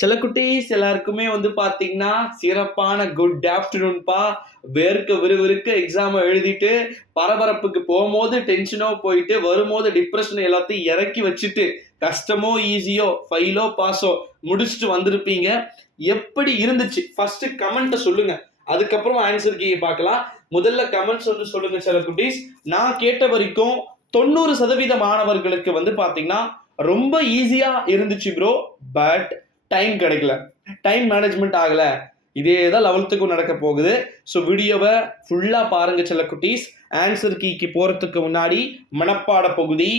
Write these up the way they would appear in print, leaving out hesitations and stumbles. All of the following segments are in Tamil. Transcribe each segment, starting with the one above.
சில குட்டீஸ் எல்லாருக்குமே வந்து பாத்தீங்கன்னா சிறப்பான குட் ஆஃப்டர்நூன்பா. வேர்க்க விறுவிறுக்க எக்ஸாம் எழுதிட்டு பரபரப்புக்கு போகும்போது டென்ஷனோ போயிட்டு வரும்போது டிப்ரெஷன் எல்லாத்தையும் இறக்கி வச்சுட்டு கஷ்டமோ ஈஸியோ ஃபெயிலோ பாஸோ முடிச்சுட்டு வந்திருப்பீங்க. எப்படி இருந்துச்சு ஃபர்ஸ்ட் கமெண்ட்டை சொல்லுங்க, அதுக்கப்புறம் ஆன்சர் கீ பார்க்கலாம். முதல்ல கமெண்ட்ஸ் வந்து சொல்லுங்க சில குட்டீஸ். நான் கேட்ட வரைக்கும் 90% மாணவர்களுக்கு வந்து பாத்தீங்கன்னா ரொம்ப ஈஸியா இருந்துச்சு ப்ரோ, பட் டைம் கிடைக்கல, டைம் மேனேஜ்மெண்ட் ஆகல. இதே தான் 11க்கும் நடக்க போகுது. ஸோ வீடியோவை ஃபுல்லாக பாருங்க சில குட்டீஸ். ஆன்சர் கீக்கு போகிறதுக்கு முன்னாடி மனப்பாட பகுதி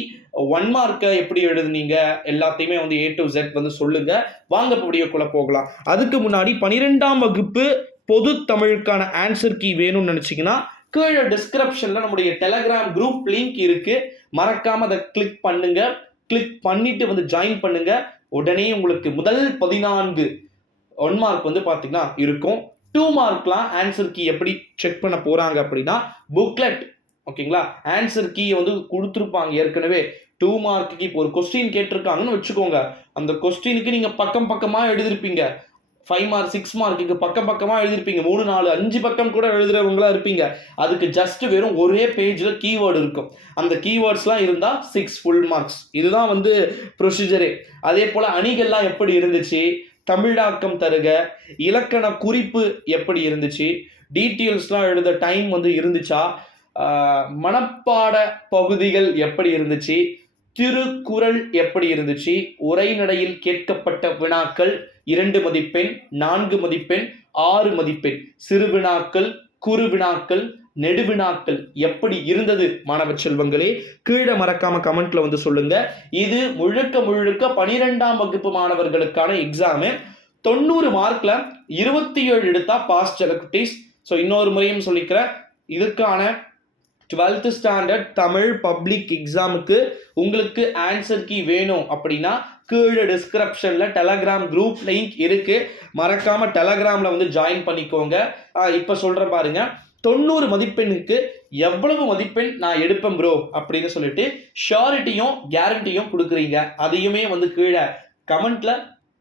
1 மார்க்கை எப்படி எழுதுனீங்க எல்லாத்தையுமே வந்து A to Z வந்து சொல்லுங்க. வாங்க வீடியோக்குள்ள போகலாம். அதுக்கு முன்னாடி 12ஆம் வகுப்பு பொது தமிழுக்கான ஆன்சர் கீ வேணும்னு நினைச்சீங்கன்னா கீழே டிஸ்கிரிப்ஷன்ல நம்முடைய டெலகிராம் குரூப் லிங்க் இருக்கு. மறக்காம அதை கிளிக் பண்ணுங்க. கிளிக் பண்ணிட்டு வந்து ஜாயின் பண்ணுங்க. உடனே உங்களுக்கு முதல் 14 1 மார்க் வந்து பாத்தீங்கன்னா இருக்கும். 2 மார்க்லாம் ஆன்சர் கீ எப்படி செக் பண்ண போறாங்க அப்படின்னா புக்லெட், ஓகேங்களா, ஆன்சர் கீ வந்து கொடுத்துருப்பாங்க ஏற்கனவே. 2 மார்க்கு இப்போ ஒரு கொஸ்டின் கேட்டிருக்காங்கன்னு வச்சுக்கோங்க. அந்த கொஸ்டினுக்கு நீங்க பக்கம் பக்கமா எழுதிருப்பீங்க. 5 மார்க் 6 மார்க்குக்கு பக்கம் பக்கமா எழுதிருப்பீங்க. 3 4 5 பக்கம் கூட எழுதுறவங்களா இருப்பீங்க. அதுக்கு ஜஸ்ட் வெறும் ஒரே பேஜ்ல கீவேர்டு இருக்கும். அந்த கீவேர்ட்ஸ்லாம் இருந்தா 6 ஃபுல் மார்க்ஸ். இதுதான் வந்து ப்ரொசீஜரே. அதே போல அணிகள்லாம் எப்படி இருந்துச்சு, தமிழாக்கம் தருக, இலக்கண குறிப்பு எப்படி இருந்துச்சு, டீட்டெயில்ஸ்லாம் எழுத டைம் வந்து இருந்துச்சா, மனப்பாட பகுதிகள் எப்படி இருந்துச்சு, திருக்குறள் எப்படி இருந்துச்சு, உரைநடையில் கேட்கப்பட்ட வினாக்கள் 2 மதிப்பெண், 4 மதிப்பெண், 6 மதிப்பெண், சிறு வினாக்கள், குறு வினாக்கள், நெடுவினாக்கள் எப்படி இருந்தது மாணவ செல்வங்களே? கீழே மறக்காம கமெண்ட்ல வந்து சொல்லுங்க. இது முழுக்க முழுக்க 12ஆம் வகுப்பு மாணவர்களுக்கான எக்ஸாமு. 90 மார்க்ல 27 எடுத்தா பாஸ் சில குட்டீஸ். ஸோ இன்னொரு முறையும் சொல்லிக்கிறேன், இதுக்கான 12th ஸ்டாண்டர்ட் தமிழ் பப்ளிக் எக்ஸாமுக்கு உங்களுக்கு ஆன்சர் கீ வேணும் அப்படின்னா கீழே டிஸ்கிரிப்ஷன்ல டெலகிராம் குரூப் லிங்க் இருக்கு. மறக்காம டெலகிராம்ல வந்து ஜாயின் பண்ணிக்கோங்க. இப்ப சொல்றேன் பாருங்க, 90 மதிப்பெண்ணுக்கு எவ்வளவு மதிப்பெண் நான் எடுப்பேன் ப்ரோ அப்படின்னு சொல்லிட்டு ஷியாரிட்டியும் கேரண்டியும் கொடுக்குறீங்க. அதையுமே வந்து கீழே கமெண்ட்ல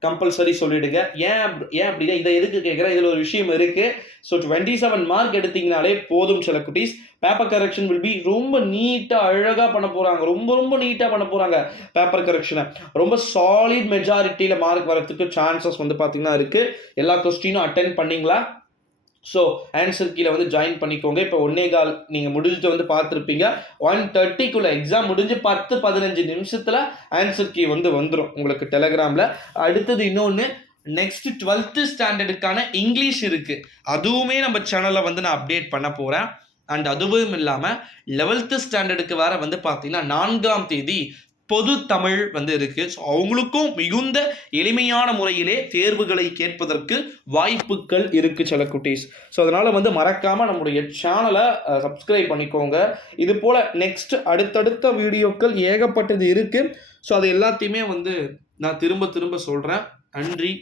கம்பல்சரி சொல்லிடுங்க. ஏன் அப்படின்னா இதை எதுக்கு கேட்குறேன், இதில் ஒரு விஷயம் இருக்கு. ஸோ 27 மார்க் எடுத்தீங்கனாலே போதும் சில குட்டீஸ். பேப்பர் கரெக்ஷன் வில் பி ரொம்ப நீட்டாக அழகாக பண்ண போகிறாங்க. ரொம்ப நீட்டாக பண்ண போகிறாங்க பேப்பர் கரெக்ஷனை. ரொம்ப சாலிட் மெஜாரிட்டியில் மார்க் வரதுக்கு சான்சஸ் வந்து பார்த்தீங்கன்னா இருக்குது. எல்லா கொஸ்டினும் அட்டென்ட் பண்ணீங்களா? ஸோ ஆன்சர் கீழே வந்து ஜாயின் பண்ணிக்கோங்க. இப்போ 1:15 நீங்கள் முடிஞ்சுட்டு வந்து பார்த்துருப்பீங்க. 1:30க்குள்ள எக்ஸாம் முடிஞ்சு 10-15 நிமிஷத்தில் ஆன்சர் கீ வந்து வந்துடும் உங்களுக்கு டெலகிராமில். அடுத்தது இன்னொன்று, நெக்ஸ்ட் 12th ஸ்டாண்டர்டுக்கான இங்கிலீஷ் இருக்குது. அதுவுமே நம்ம சேனலில் வந்து நான் அப்டேட் பண்ண போகிறேன். அண்ட் அதுவும் இல்லாமல் 11th ஸ்டாண்டர்டுக்கு வேறு வந்து பார்த்தீங்கன்னா 4ஆம் தேதி பொது தமிழ் வந்து இருக்கு. ஸோ அவங்களுக்கும் மிகுந்த எளிமையான முறையிலே தேர்வுகளை கேட்பதற்கு வாய்ப்புகள் இருக்கு சில குட்டீஸ். ஸோ அதனால வந்து மறக்காம நம்முடைய சேனலை சப்ஸ்கிரைப் பண்ணிக்கோங்க. இது போல நெக்ஸ்ட் அடுத்தடுத்த வீடியோக்கள் ஏகப்பட்டது இருக்கு. ஸோ அது எல்லாத்தையுமே வந்து நான் திரும்ப திரும்ப சொல்றேன். நன்றி.